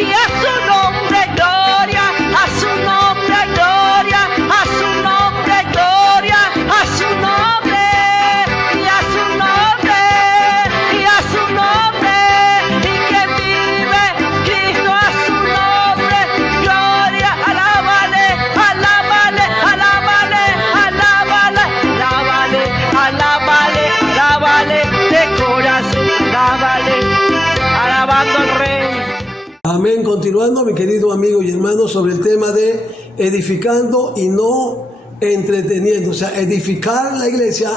y a su nombre gloria, a su nombre gloria, a su nombre gloria, a su nombre, y a su nombre, y a su nombre, y que vive Cristo a su nombre, gloria, alábale, alábale, alábale, alábale, alábale, alábale, alábale, de corazón, alábale, alabando al Rey. Amén. Continuando, mi querido amigo y hermano, sobre el tema de edificando y no entreteniendo. O sea, edificar la iglesia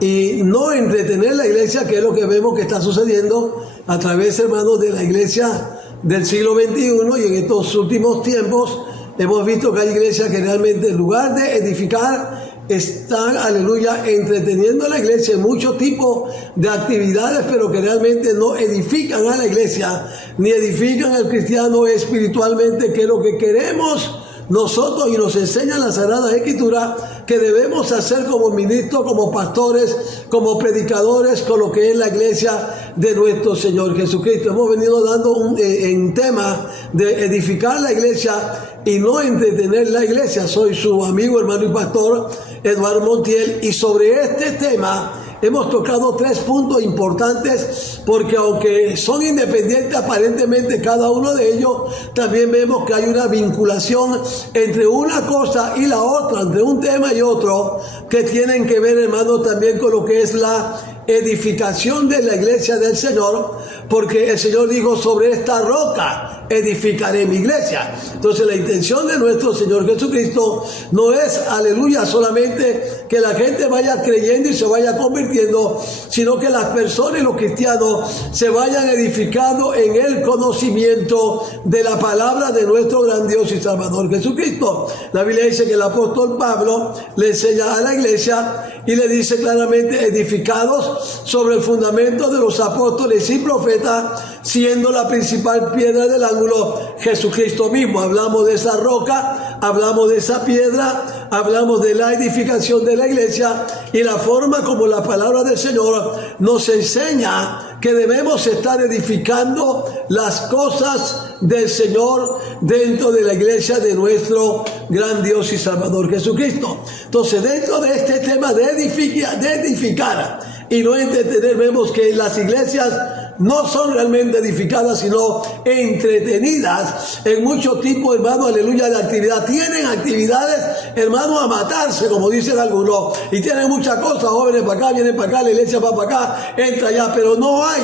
y no entretener la iglesia, que es lo que vemos que está sucediendo a través, hermanos, de la iglesia del siglo XXI. Y en estos últimos tiempos hemos visto que hay iglesias que realmente, en lugar de edificar, están, aleluya, entreteniendo a la iglesia en muchos tipos de actividades, pero que realmente no edifican a la iglesia, ni edifican al cristiano espiritualmente, que es lo que queremos nosotros, y nos enseña la Sagrada Escritura que debemos hacer como ministros, como pastores, como predicadores, con lo que es la iglesia de nuestro Señor Jesucristo. Hemos venido dando en tema de edificar la iglesia y no entretener la iglesia. Soy su amigo, hermano y pastor Eduardo Montiel, y sobre este tema hemos tocado 3 puntos importantes, porque aunque son independientes aparentemente cada uno de ellos, también vemos que hay una vinculación entre una cosa y la otra, entre un tema y otro, que tienen que ver, hermano, también con lo que es la edificación de la iglesia del Señor, porque el Señor dijo: sobre esta roca edificaré mi iglesia. Entonces la intención de nuestro Señor Jesucristo no es, aleluya, solamente que la gente vaya creyendo y se vaya convirtiendo, sino que las personas y los cristianos se vayan edificando en el conocimiento de la palabra de nuestro gran Dios y Salvador Jesucristo. La Biblia dice que el apóstol Pablo le enseña a la iglesia y le dice claramente: edificados sobre el fundamento de los apóstoles y profetas, siendo la principal piedra del ángulo Jesucristo mismo. Hablamos de esa roca, hablamos de esa piedra, hablamos de la edificación de la iglesia y la forma como la palabra del Señor nos enseña que debemos estar edificando las cosas del Señor dentro de la iglesia de nuestro gran Dios y Salvador Jesucristo. Entonces, dentro de este tema de edificar y no entretener, vemos que las iglesias no son realmente edificadas, sino entretenidas en muchos tipos, hermano, aleluya, de actividad. Tienen actividades, hermano, a matarse, como dicen algunos, y tienen muchas cosas. Jóvenes para acá, vienen para acá, la iglesia va para acá, entra allá, pero no hay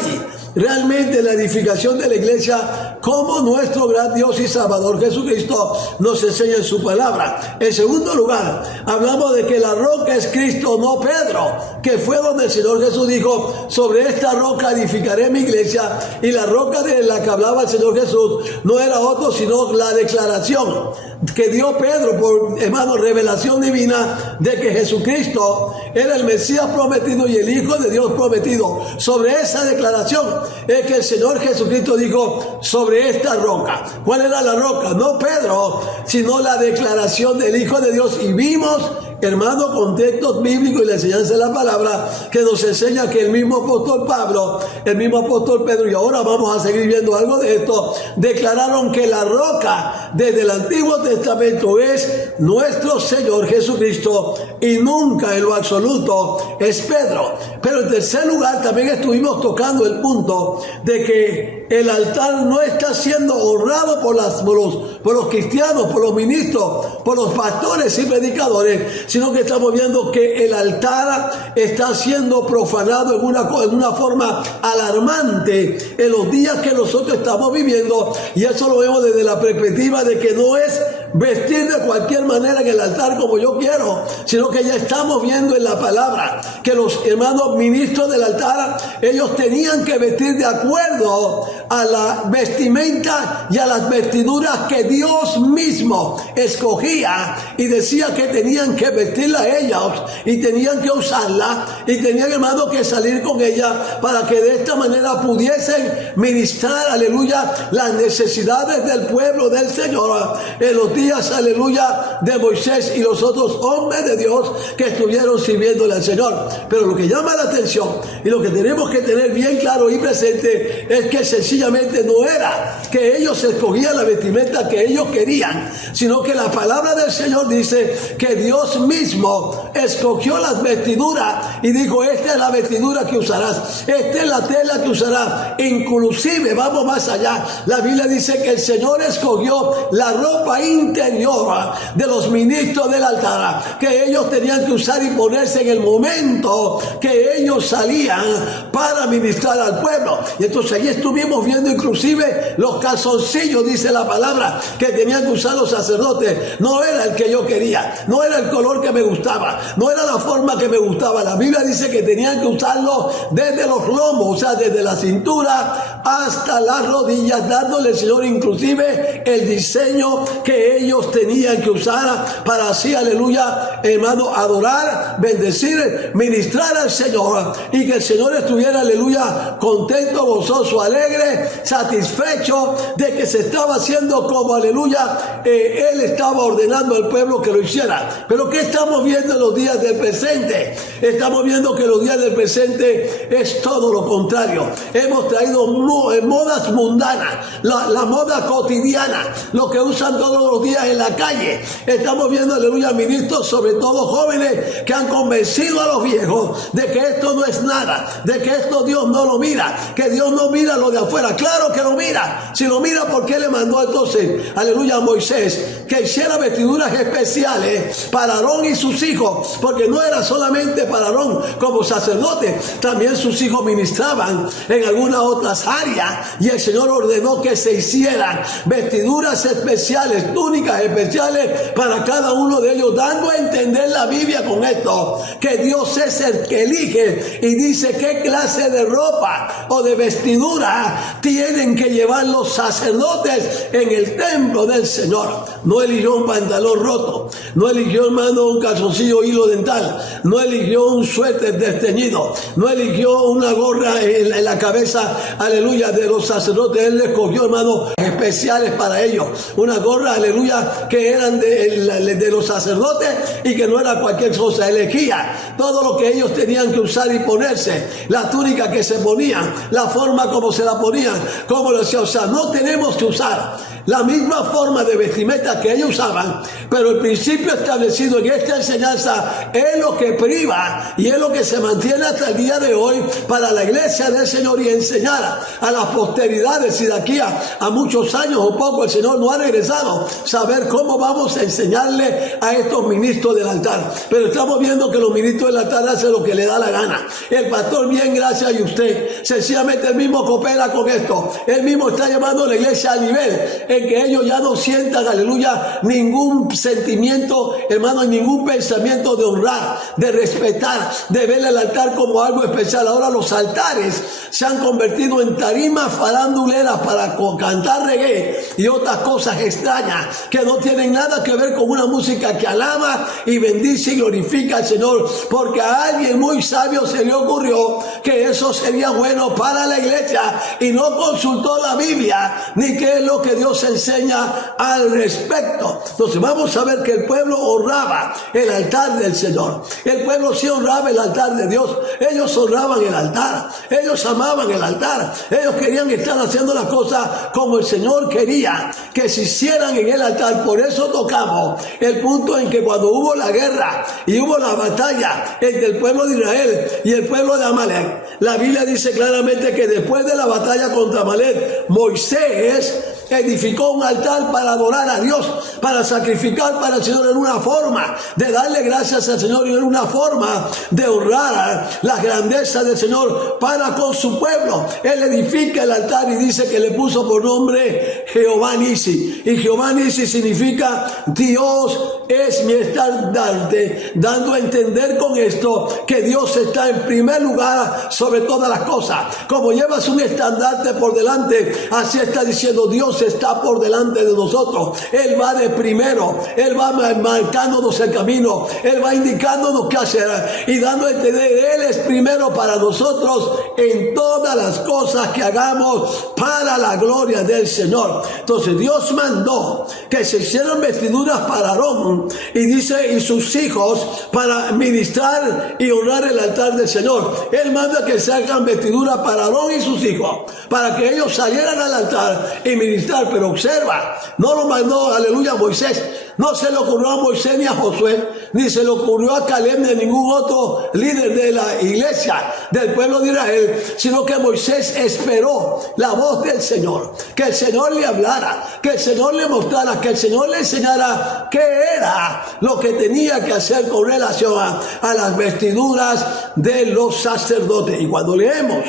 realmente la edificación de la iglesia como nuestro gran Dios y Salvador Jesucristo nos enseña en su palabra. En segundo lugar, hablamos de que la roca es Cristo, no Pedro, que fue donde el Señor Jesús dijo: sobre esta roca edificaré mi iglesia. Y la roca de la que hablaba el Señor Jesús no era otro sino la declaración que dio Pedro, por, hermano, revelación divina, de que Jesucristo era el Mesías prometido y el Hijo de Dios prometido. Sobre esa declaración es que el Señor Jesucristo dijo: sobre esta roca. ¿Cuál era la roca? No Pedro, sino la declaración del Hijo de Dios. Y vimos, hermano, contextos bíblicos y la enseñanza de la palabra que nos enseña que el mismo apóstol Pablo, el mismo apóstol Pedro, y ahora vamos a seguir viendo algo de esto, declararon que la roca desde el Antiguo Testamento es nuestro Señor Jesucristo y nunca en lo absoluto es Pedro. Pero en tercer lugar también estuvimos tocando el punto de que el altar no está siendo honrado por los cristianos, por los ministros, por los pastores y predicadores, sino que estamos viendo que el altar está siendo profanado en una forma alarmante en los días que nosotros estamos viviendo, y eso lo vemos desde la perspectiva de que no es vestir de cualquier manera en el altar como yo quiero, sino que ya estamos viendo en la palabra que los hermanos ministros del altar, ellos tenían que vestir de acuerdo a la vestimenta y a las vestiduras que Dios mismo escogía, y decía que tenían que vestirla a ellos y tenían que usarla y tenían, hermano, que salir con ella para que de esta manera pudiesen ministrar, aleluya, las necesidades del pueblo del Señor en los días, aleluya, de Moisés y los otros hombres de Dios que estuvieron sirviéndole al Señor. Pero lo que llama la atención y lo que tenemos que tener bien claro y presente es que sencillamente sencillamente no era que ellos escogían la vestimenta que ellos querían, sino que la palabra del Señor dice que Dios mismo escogió las vestiduras y dijo: esta es la vestidura que usarás, esta es la tela que usarás. Inclusive, vamos más allá, la Biblia dice que el Señor escogió la ropa interior de los ministros del altar, que ellos tenían que usar y ponerse en el momento que ellos salían para ministrar al pueblo. Y entonces ahí estuvimos viendo inclusive los calzoncillos, dice la palabra, que tenían que usar los sacerdotes. No era el que yo quería, no era el color que me gustaba, no era la forma que me gustaba. La Biblia dice que tenían que usarlo desde los lomos, o sea, desde la cintura hasta las rodillas, dándole al Señor inclusive el diseño que ellos tenían que usar para así, aleluya, hermano, adorar, bendecir, ministrar al Señor, y que el Señor estuviera, aleluya, contento, gozoso, alegre, satisfecho de que se estaba haciendo como, aleluya, Él estaba ordenando al pueblo que lo hiciera. Pero ¿qué estamos viendo en los días del presente? Estamos viendo que los días del presente es todo lo contrario. Hemos traído modas mundanas, la moda cotidiana, lo que usan todos los días en la calle. Estamos viendo, aleluya, ministros, sobre todo jóvenes, que han convencido a los viejos de que esto no es nada, de que esto Dios no lo mira, que Dios no mira lo de afuera. Claro que lo mira. Si lo mira, ¿por qué le mandó entonces, aleluya, a Moisés que hiciera vestiduras especiales para Aarón y sus hijos? Porque no era solamente para Aarón como sacerdote, también sus hijos ministraban en algunas otras áreas, y el Señor ordenó que se hicieran vestiduras especiales, túnicas especiales para cada uno de ellos, dando a entender la Biblia con esto, que Dios es el que elige y dice qué clase de ropa o de vestidura tienen que llevar los sacerdotes en el templo del Señor. No eligió un pantalón roto, no eligió, hermano, un calzoncillo hilo dental, no eligió un suéter desteñido, no eligió una gorra en la cabeza, aleluya, de los sacerdotes. Él escogió, hermano, especiales para ellos, una gorra, aleluya, que eran de los sacerdotes y que no era cualquier cosa. Elegía todo lo que ellos tenían que usar y ponerse, la túnica que se ponían, la forma como se la ponían, como lo hacía. O sea, no tenemos que usar la misma forma de vestimenta que ellos usaban, pero el principio establecido en esta enseñanza es lo que priva y es lo que se mantiene hasta el día de hoy para la iglesia del Señor, y enseñar a las posteridades, y de aquí a muchos años o poco el Señor no ha regresado, saber cómo vamos a enseñarle a estos ministros del altar. Pero estamos viendo que los ministros del altar hacen lo que le da la gana. El pastor, bien, gracias, y usted sencillamente el mismo coopera con esto. Él mismo está llevando a la iglesia al nivel en que ellos ya no sientan, aleluya, ningún sentimiento, hermano, y ningún pensamiento de honrar, de respetar, de ver el altar como algo especial. Ahora los altares se han convertido en tarimas faranduleras para cantar reggae y otras cosas extrañas que no tienen nada que ver con una música que alaba y bendice y glorifica al Señor, porque a alguien muy sabio se le ocurrió que eso sería bueno para la iglesia y no consultó la Biblia ni qué es lo que Dios enseña al respecto. Entonces vamos a ver que el pueblo honraba el altar del Señor. El pueblo sí honraba el altar de Dios. Ellos honraban el altar, ellos amaban el altar, ellos querían estar haciendo las cosas como el Señor quería que se hicieran en el altar. Por eso tocamos el punto en que cuando hubo la guerra y hubo la batalla entre el pueblo de Israel y el pueblo de Amalek, la Biblia dice claramente que después de la batalla contra Amalek, Moisés edificó un altar para adorar a Dios, para sacrificar para el Señor. En una forma de darle gracias al Señor y en una forma de honrar las grandezas del Señor para con su pueblo. Él edifica el altar y dice que le puso por nombre Jehová Nisi, y Jehová Nisi significa Dios es mi estandarte, dando a entender con esto que Dios está en primer lugar sobre todas las cosas. Como llevas un estandarte por delante, así está diciendo Dios Dios está por delante de nosotros. Él va de primero. Él va marcándonos el camino. Él va indicándonos qué hacer y dando a entender, Él es primero para nosotros en todas las cosas que hagamos para la gloria del Señor. Entonces Dios mandó que se hicieran vestiduras para Aarón y dice, y sus hijos, para ministrar y honrar el altar del Señor. Él manda que se hagan vestiduras para Aarón y sus hijos, para que ellos salieran al altar y ministrar. Pero observa, no lo mandó, aleluya, Moisés. No se le ocurrió a Moisés ni a Josué, ni se le ocurrió a Caleb ni a ningún otro líder de la iglesia del pueblo de Israel, sino que Moisés esperó la voz del Señor, que el Señor le hablara, que el Señor le mostrara, que el Señor le enseñara qué era lo que tenía que hacer con relación a las vestiduras de los sacerdotes. Y cuando leemos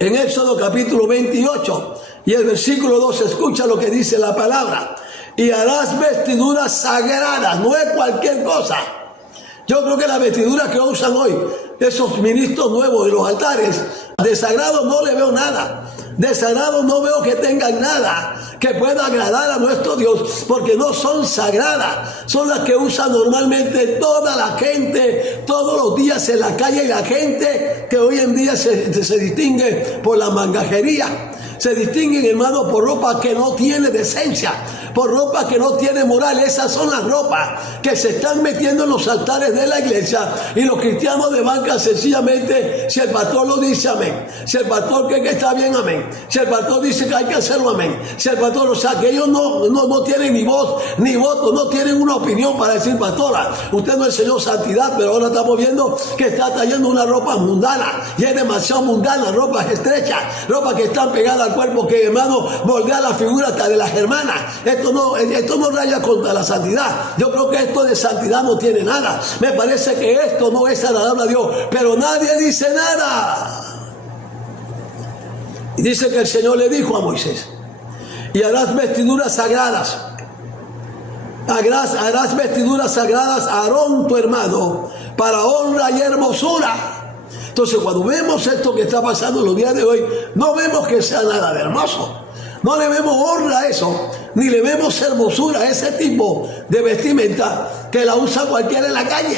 en Éxodo capítulo 28 y el versículo 2, escucha lo que dice la palabra: y harás vestiduras sagradas, no es cualquier cosa. Yo creo que las vestiduras que usan hoy esos ministros nuevos de los altares, de sagrado no le veo nada. De sagrado no veo que tengan nada que pueda agradar a nuestro Dios, porque no son sagradas. Son las que usa normalmente toda la gente todos los días en la calle, y la gente que hoy en día se distingue por la mangajería. Se distinguen, hermanos, por ropa que no tiene decencia, por ropa que no tiene moral. Esas son las ropas que se están metiendo en los altares de la iglesia, y los cristianos de banca sencillamente, si el pastor lo dice, amén. Si el pastor cree que está bien, amén. Si el pastor dice que hay que hacerlo, amén. Si el pastor, o sea, que ellos no tienen ni voz ni voto, no tienen una opinión para decir, pastora, usted no enseñó santidad, pero ahora estamos viendo que está trayendo una ropa mundana, y es demasiado mundana, ropas estrechas, ropas que están pegadas al cuerpo, que, hermano, moldea la figura hasta de las hermanas. Esto no raya contra la santidad. Yo creo que esto de santidad no tiene nada. Me parece que esto no es agradable a Dios, pero nadie dice nada. Y dice que el Señor le dijo a Moisés: y harás vestiduras sagradas. Harás vestiduras sagradas a Aarón tu hermano, para honra y hermosura. Entonces, cuando vemos esto que está pasando en los días de hoy, no vemos que sea nada de hermoso. No le vemos honra a eso, ni le vemos hermosura a ese tipo de vestimenta que la usa cualquiera en la calle.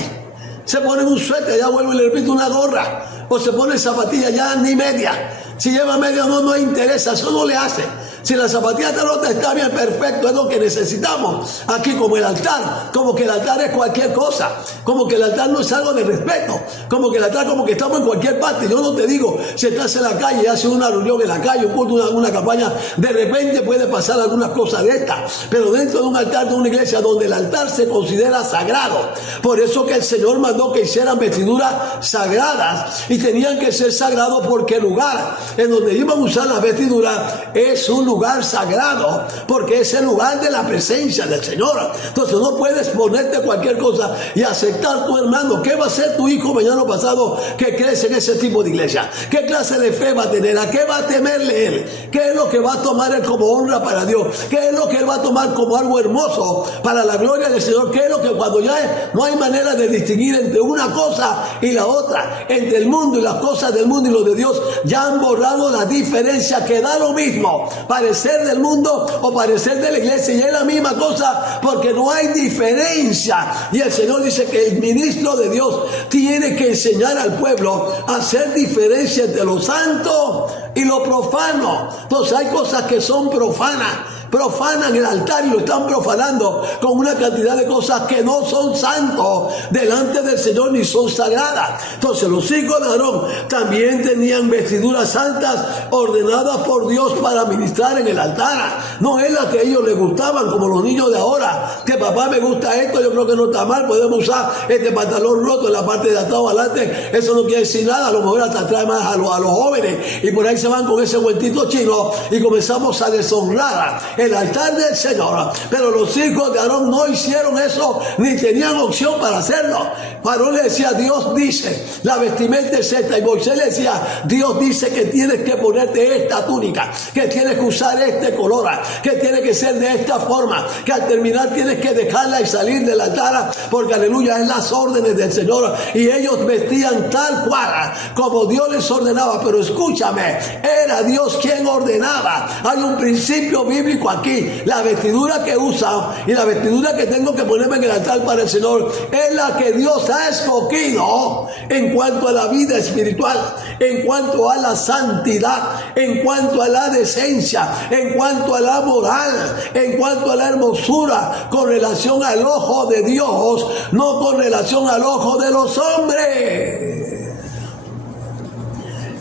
Se pone un suéter, ya vuelvo y le repito, una gorra, o se pone zapatillas, ya ni media. Si lleva media no interesa, eso no le hace. Si la zapatilla está rota, está bien, perfecto, es lo que necesitamos. Aquí, como el altar, como que el altar es cualquier cosa, como que el altar no es algo de respeto, como que el altar, como que estamos en cualquier parte. Yo no te digo, si estás en la calle, haces una reunión en la calle, un culto, una campaña, de repente puede pasar algunas cosas de estas, pero dentro de un altar de una iglesia donde el altar se considera sagrado. Por eso que el Señor mandó que hicieran vestiduras sagradas, y tenían que ser sagrados porque el lugar en donde iban a usar las vestiduras es un lugar sagrado, porque es el lugar de la presencia del Señor. Entonces no puedes ponerte cualquier cosa y aceptar tu hermano. ¿Qué va a hacer tu hijo mañana pasado que crece en ese tipo de iglesia? ¿Qué clase de fe va a tener? ¿A qué va a temerle él? ¿Qué es lo que va a tomar él como honra para Dios? ¿Qué es lo que él va a tomar como algo hermoso para la gloria del Señor? ¿Qué es lo que, cuando ya no hay manera de distinguir entre una cosa y la otra, entre el mundo y las cosas del mundo y lo de Dios, ya han borrado la diferencia, que da lo mismo parecer del mundo o parecer de la iglesia, y es la misma cosa, porque no hay diferencia. Y el Señor dice que el ministro de Dios tiene que enseñar al pueblo a hacer diferencia entre lo santo y lo profano. Entonces hay cosas que son profanas, profanan el altar y lo están profanando con una cantidad de cosas que no son santos delante del Señor ni son sagradas. Entonces los hijos de Aarón también tenían vestiduras santas ordenadas por Dios para ministrar en el altar. No es la que a ellos les gustaban, como los niños de ahora, que papá, me gusta esto, yo creo que no está mal, podemos usar este pantalón roto en la parte de atrás o adelante. Eso no quiere decir nada, a lo mejor hasta trae más a los jóvenes, y por ahí se van con ese cuentito chino y comenzamos a deshonrar el altar del Señor. Pero los hijos de Aarón no hicieron eso, ni tenían opción para hacerlo. Aarón le decía, Dios dice, la vestimenta es esta. Y Moisés le decía, Dios dice que tienes que ponerte esta túnica, que tienes que usar este color, que tiene que ser de esta forma, que al terminar tienes que dejarla y salir del altar, porque aleluya, es las órdenes del Señor. Y ellos vestían tal cual como Dios les ordenaba. Pero escúchame, era Dios quien ordenaba. Hay un principio bíblico aquí. La vestidura que usa y la vestidura que tengo que ponerme en el altar para el Señor es la que Dios ha escogido en cuanto a la vida espiritual, en cuanto a la santidad, en cuanto a la decencia, en cuanto a la moral, en cuanto a la hermosura, con relación al ojo de Dios, no con relación al ojo de los hombres.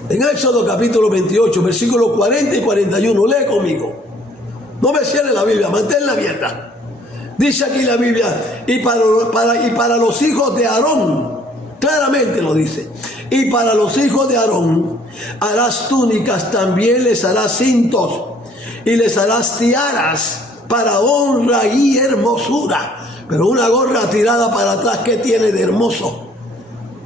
En Éxodo capítulo 28, versículos 40 y 41, lee conmigo. No me cierre la Biblia, manténla abierta. Dice aquí la Biblia, y para los hijos de Aarón, claramente lo dice, y para los hijos de Aarón harás túnicas, también les harás cintos, y les harás tiaras para honra y hermosura. Pero una gorra tirada para atrás, ¿qué tiene de hermoso?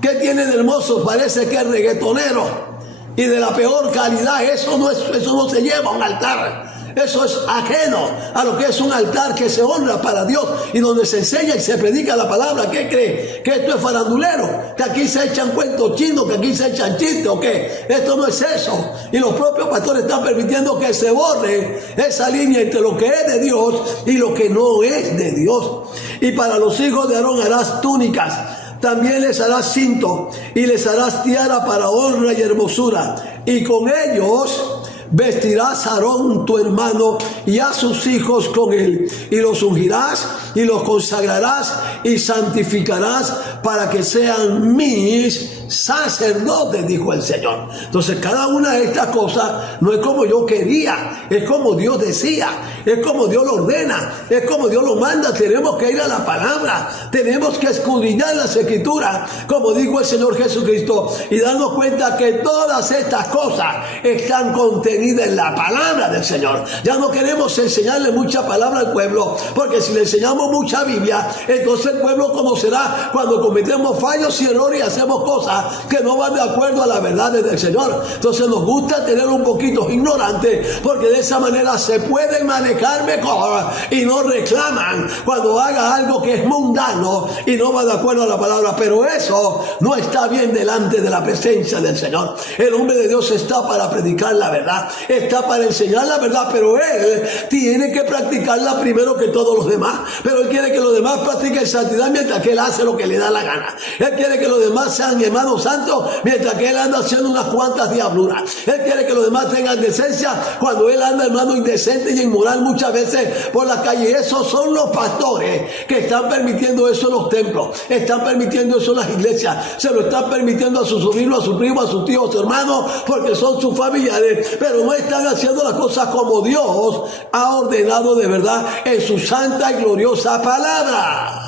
¿Qué tiene de hermoso? Parece que es reggaetonero y de la peor calidad. Eso no se lleva a un altar. Eso es ajeno a lo que es un altar que se honra para Dios y donde se enseña y se predica la palabra. ¿Qué cree? ¿Que esto es farandulero? ¿Que aquí se echan cuentos chinos? ¿Que aquí se echan chistes? ¿O qué? Esto no es eso. Y los propios pastores están permitiendo que se borre esa línea entre lo que es de Dios y lo que no es de Dios. Y para los hijos de Aarón harás túnicas, también les harás cinto y les harás tiara para honra y hermosura. Y con ellos vestirás a Aarón tu hermano y a sus hijos con él, y los ungirás y los consagrarás y santificarás para que sean mis sacerdotes, dijo el Señor. Entonces cada una de estas cosas no es como yo quería, es como Dios decía, es como Dios lo ordena, es como Dios lo manda. Tenemos que ir a la palabra, tenemos que escudriñar las escrituras, como dijo el Señor Jesucristo, y darnos cuenta que todas estas cosas están contenidas en la palabra del Señor. Ya no queremos enseñarle mucha palabra al pueblo, porque si le enseñamos mucha Biblia, entonces el pueblo conocerá cuando cometemos fallos y errores y hacemos cosas que no van de acuerdo a la verdad del Señor. Entonces nos gusta tener un poquito ignorante, porque de esa manera se pueden manejar mejor y no reclaman cuando haga algo que es mundano y no va de acuerdo a la palabra. Pero eso no está bien delante de la presencia del Señor. El hombre de Dios está para predicar la verdad, está para enseñar la verdad, pero él tiene que practicarla primero que todos los demás. Pero él quiere que los demás practiquen santidad mientras que él hace lo que le da la gana. Él quiere que los demás sean hermanos santos mientras que él anda haciendo unas cuantas diabluras. Él quiere que los demás tengan decencia cuando él anda, hermano, indecente y inmoral muchas veces por la calle. Esos son los pastores que están permitiendo eso en los templos, están permitiendo eso en las iglesias, se lo están permitiendo a su sobrino, a su primo, a su tío, a su hermano, porque son sus familiares, pero no están haciendo las cosas como Dios ha ordenado de verdad en su santa y gloriosa palabra.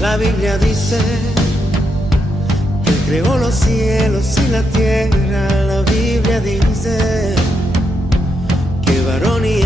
La Biblia dice que Él creó los cielos y la tierra. La Biblia dice que varón y